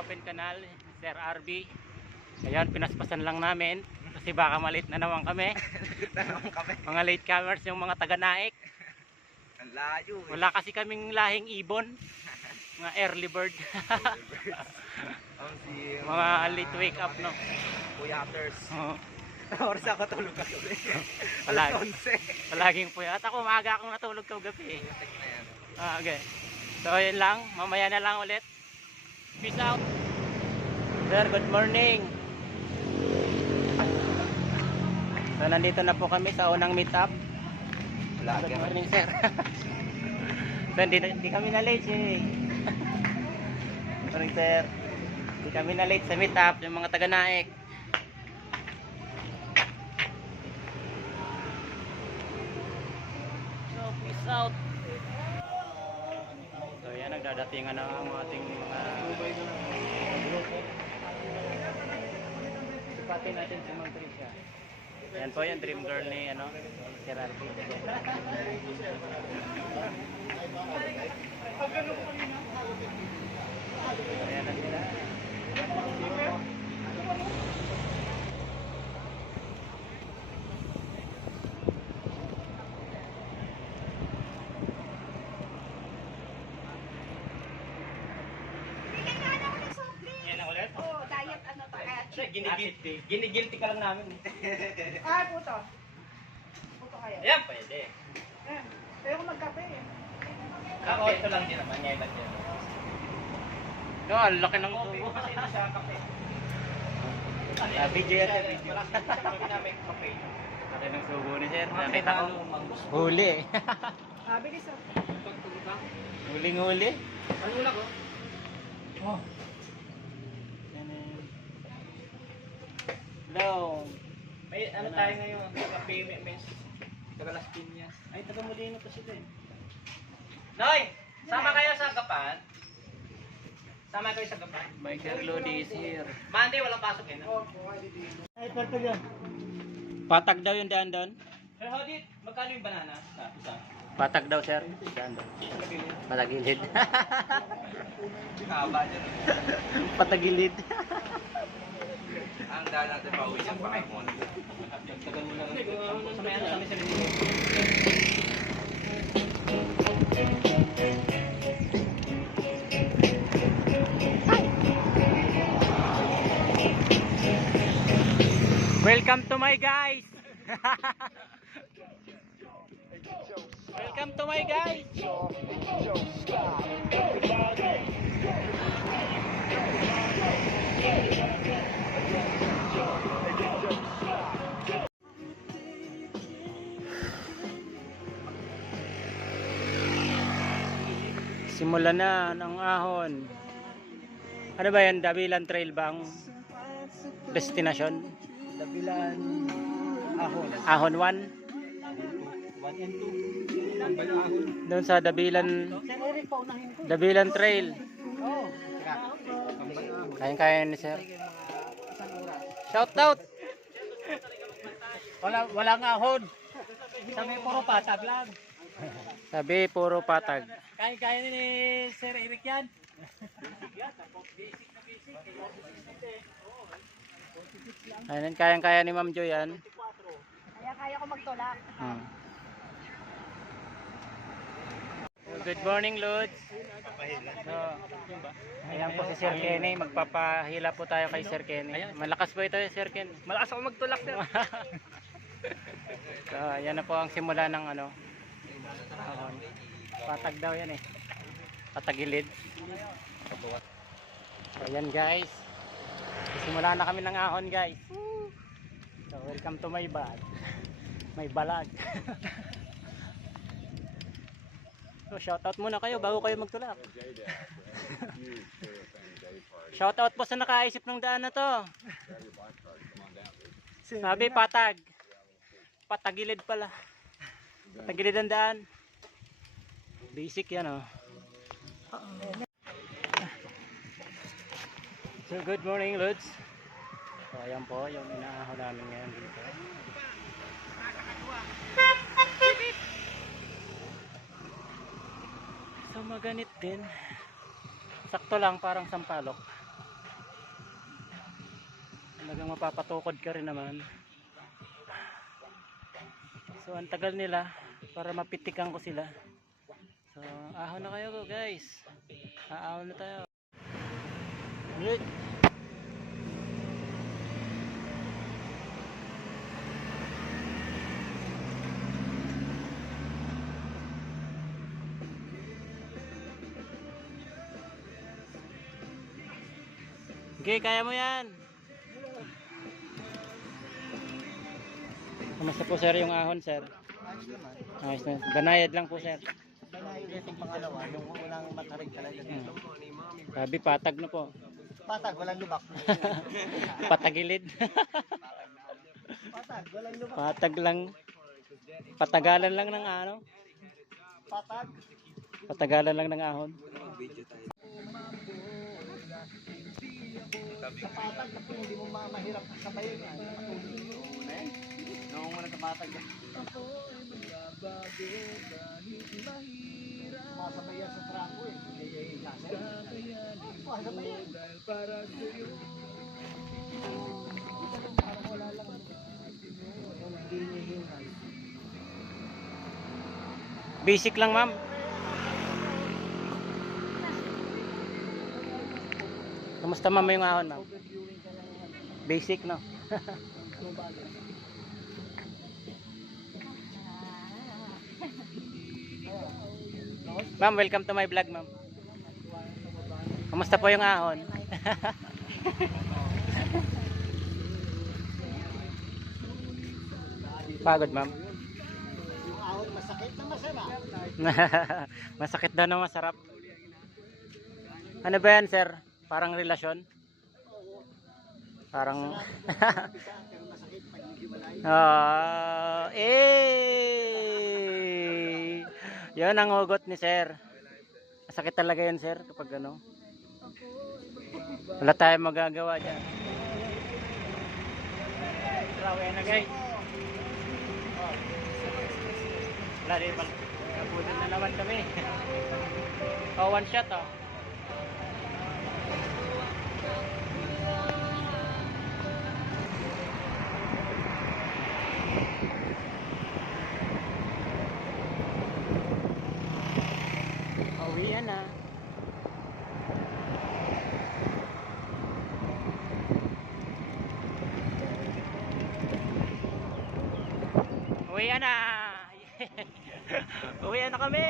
open canal, Sir RB. Ayan, pinaspasan lang namin kasi baka malit na naman kami. Mga late comers yung mga taga-Naik. Ang layo eh. Wala kasi kaming lahing ibon. Mga early bird. Mga late wake up, no? Puyaters. Oo. Oras ako tulog ka gabi. Palaging puyat. Ako maaga akong natulog kagabi eh. Okay. So yun lang, mamaya na lang ulit. Peace out. Sir, good morning. So nandito na po kami sa unang meet up. Good morning, sir. So hindi kami na late eh. Morning, sir. Hindi kami na late sa meet up yung mga taga-Naik. So peace out. So yan, nagdadatingan na ang ating mga grupo. Sipatin natin si Ma'am Tricia. Yan po yung dream girl ni Sir Arby. Ayan na sila. Oh, diet ano to? Ginigilty ka lang namin. Puto. Puto kayo. Ayan, pwede. Pero kung magkape eh. Ako, ito lang din naman. Ngayon lang din. No, ang laki ng tubo. Kasi ito siya kape. Video yan, sir. Video. Wala kasi namin kape. Laki ng subo ni sir. Nakita Nakita ko. ko. Huli eh. Bilis ah. Huling-huli. Ano ulam ko? Oh. Hello. May ano tayo ngayon? Kape, may Tagalas Piñas. Ay, taga Molino pa sila eh. Noy! Sama kayo sa Gapan? Sama kayo sa Gapan? Biker Lodi is here. Monday walang pasok eh. No? Ay, patag yan. Patag daw yung daan doon. Sir Hodit, magkano yung banana? Isa. Patag daw, sir. Daan doon. Patagilid. Haba dyan. Patagilid. Ang dahil natin pa uwi siyang pakimon. Tagal mo lang. Sa may ano, sa may sarili. Welcome to my guys. Welcome to my guys. Simula na ng ahon. Ano ba yan? Dabilan Trail bang destination? Dabilan ahon. Ahon 1. 1 and 2. Doon sa Dabilan Trail. Oh. Kaya ni sir. Shout out. Walang ahon. Sabi puro patag lang. Sabi puro patag. Kaya ni Sir Eric yan. Ayun, kaya ni Ma'am Joy yan. Kaya ko magtulak. Good morning, Lods. So, ayan po si Sir Kenny. Magpapahila po tayo kay Sir Kenny. Malakas po ito, Sir Kenny. Malakas ako magtulak sir. So, ayan na po ang simula ng ahon. Patag daw yan eh. Patagilid. So, ayan guys. Simula na kami ng ahon guys. So, welcome to my bag. May balag. So, shoutout muna kayo bago kayo magtulak. Shoutout po sa nakaisip ng daan na to. Sabi patag. Patagilid pala. Patagilid ang daan. Basic yan oh. So good morning Lods. So ayan po yung inaahon namin ngayon dito. So maganit din. Sakto lang parang sampalok. Talagang mapapatukod ka rin naman. So ang tagal nila para mapitikan ko sila. So ahon na kayo guys. Aahon na tayo. Good. Okay, kaya mo yan. Kamusta po sir yung ahon sir? Ayos naman. Ayos na. Banayad lang po sir. Banayad yung pangalawa, yung walang matarig talaga dito. Sabi patag na po. Patag, walang lubak. Patagilid. Patag, walang lubak. Patag lang. Patagalan lang ng ano. Patag. Patagalan lang ng ahon. Sa patag, kasi hindi mo mahirap sabayin yan. Noong sa patag yan. Masabay yan sa trangko eh. Masabay yan. Parang wala lang. Basic lang ma'am. Kamusta ma'am yung ahon ma'am? Basic no? Ma'am, welcome to my vlog ma'am. Kamusta po yung ahon? Pagod ma'am. Yung ahon masakit na masama. Masakit daw na masarap. Ano ba yan sir? Parang relasyon? Parang Yan ang hugot ni sir. Masakit talaga yan sir kapag ano. Wala tayong magagawa dyan. Grabe na guys. Wala din pala. Kabutin na naman kami. Oh, one shot oh. Uwian na. Uwian na. Uwian na kami.